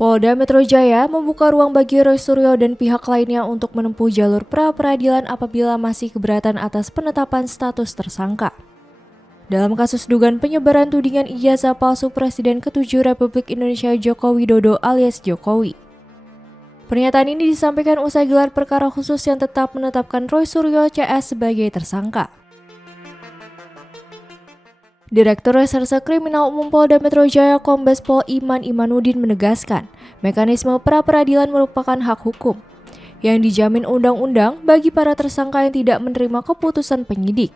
Polda Metro Jaya membuka ruang bagi Roy Suryo dan pihak lainnya untuk menempuh jalur pra-peradilan apabila masih keberatan atas penetapan status tersangka. Dalam kasus dugaan penyebaran tudingan ijazah palsu Presiden ke-7 Republik Indonesia Joko Widodo alias Jokowi. Pernyataan ini disampaikan usai gelar perkara khusus yang tetap menetapkan Roy Suryo CS sebagai tersangka. Direktur Reserse Kriminal Umum Polda Metro Jaya Kombes Pol Iman Imanuddin menegaskan, mekanisme pra-peradilan merupakan hak hukum yang dijamin undang-undang bagi para tersangka yang tidak menerima keputusan penyidik.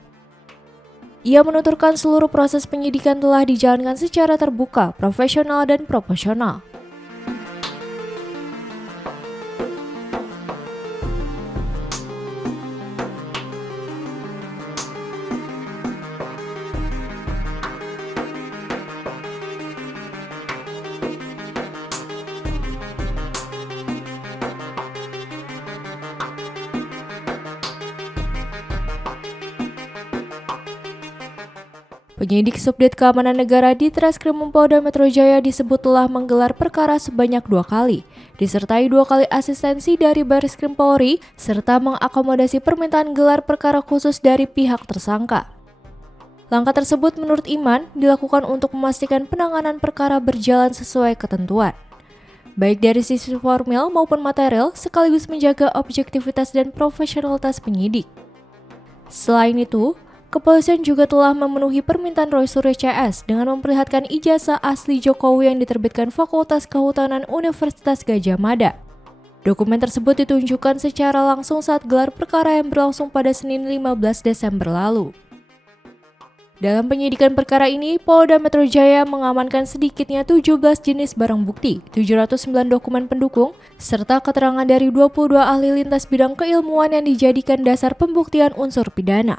Ia menuturkan seluruh proses penyidikan telah dijalankan secara terbuka, profesional, dan proporsional. Penyidik Subdit Keamanan Negara di Treskrimum Polda Metro Jaya disebut telah menggelar perkara sebanyak 2 kali, disertai 2 kali asistensi dari Barreskrim Polri, serta mengakomodasi permintaan gelar perkara khusus dari pihak tersangka. Langkah tersebut menurut Iman dilakukan untuk memastikan penanganan perkara berjalan sesuai ketentuan, baik dari sisi formil maupun material, sekaligus menjaga objektivitas dan profesionalitas penyidik. Selain itu, kepolisian juga telah memenuhi permintaan Roy Suryo CS dengan memperlihatkan ijazah asli Jokowi yang diterbitkan Fakultas Kehutanan Universitas Gadjah Mada. Dokumen tersebut ditunjukkan secara langsung saat gelar perkara yang berlangsung pada Senin 15 Desember lalu. Dalam penyidikan perkara ini, Polda Metro Jaya mengamankan sedikitnya 17 jenis barang bukti, 709 dokumen pendukung, serta keterangan dari 22 ahli lintas bidang keilmuan yang dijadikan dasar pembuktian unsur pidana.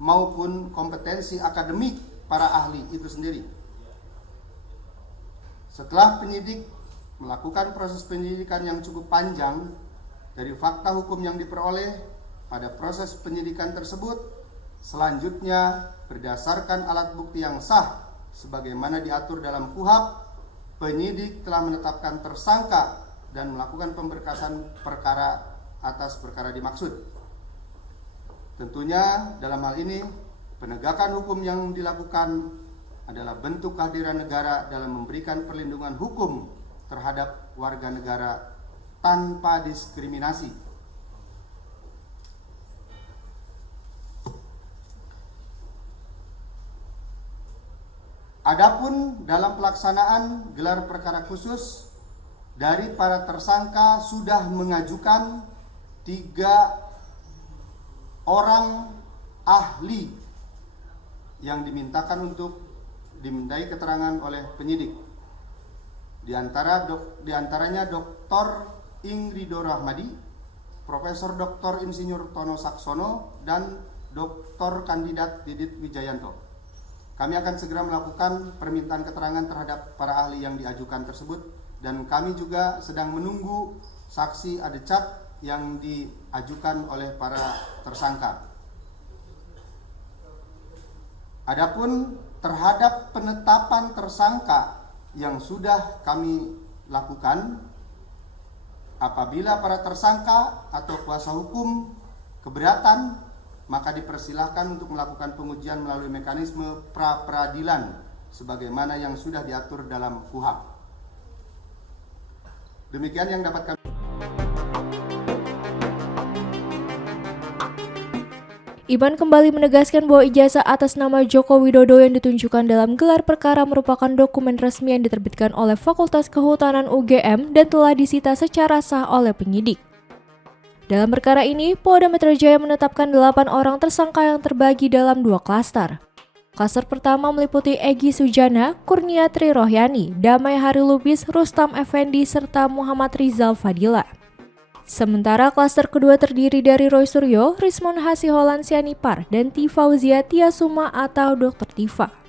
Maupun kompetensi akademik para ahli itu sendiri. Setelah penyidik melakukan proses penyidikan yang cukup panjang dari fakta hukum yang diperoleh pada proses penyidikan tersebut, selanjutnya berdasarkan alat bukti yang sah sebagaimana diatur dalam KUHP, penyidik telah menetapkan tersangka dan melakukan pemberkasan perkara atas perkara dimaksud. Tentunya dalam hal ini penegakan hukum yang dilakukan adalah bentuk kehadiran negara dalam memberikan perlindungan hukum terhadap warga negara tanpa diskriminasi. Adapun dalam pelaksanaan gelar perkara khusus, dari para tersangka sudah mengajukan 3 orang ahli yang dimintakan untuk dimintai keterangan oleh penyidik. Di antaranya Dr. Ingrido Rahmadi, Profesor Dr. Insinyur Tono Saksono, dan Dr. Kandidat Didit Wijayanto. Kami akan segera melakukan permintaan keterangan terhadap para ahli yang diajukan tersebut, dan kami juga sedang menunggu saksi adecak yang diajukan oleh para tersangka. Adapun terhadap penetapan tersangka yang sudah kami lakukan, apabila para tersangka atau kuasa hukum keberatan, maka dipersilahkan untuk melakukan pengujian melalui mekanisme pra-peradilan sebagaimana yang sudah diatur dalam KUHP. Demikian yang dapat kami. Iman kembali menegaskan bahwa ijazah atas nama Joko Widodo yang ditunjukkan dalam gelar perkara merupakan dokumen resmi yang diterbitkan oleh Fakultas Kehutanan UGM dan telah disita secara sah oleh penyidik. Dalam perkara ini, Polda Metro Jaya menetapkan 8 orang tersangka yang terbagi dalam 2 klaster. Klaster pertama meliputi Egy Sujana, Kurnia Tri Rohyani, Damai Hari Lubis, Rustam Effendi, serta Muhammad Rizal Fadila. Sementara klaster kedua terdiri dari Roy Suryo, Rismon Hasiholan Sianipar, dan Tifauzia Tiasuma atau Dr. Tifa.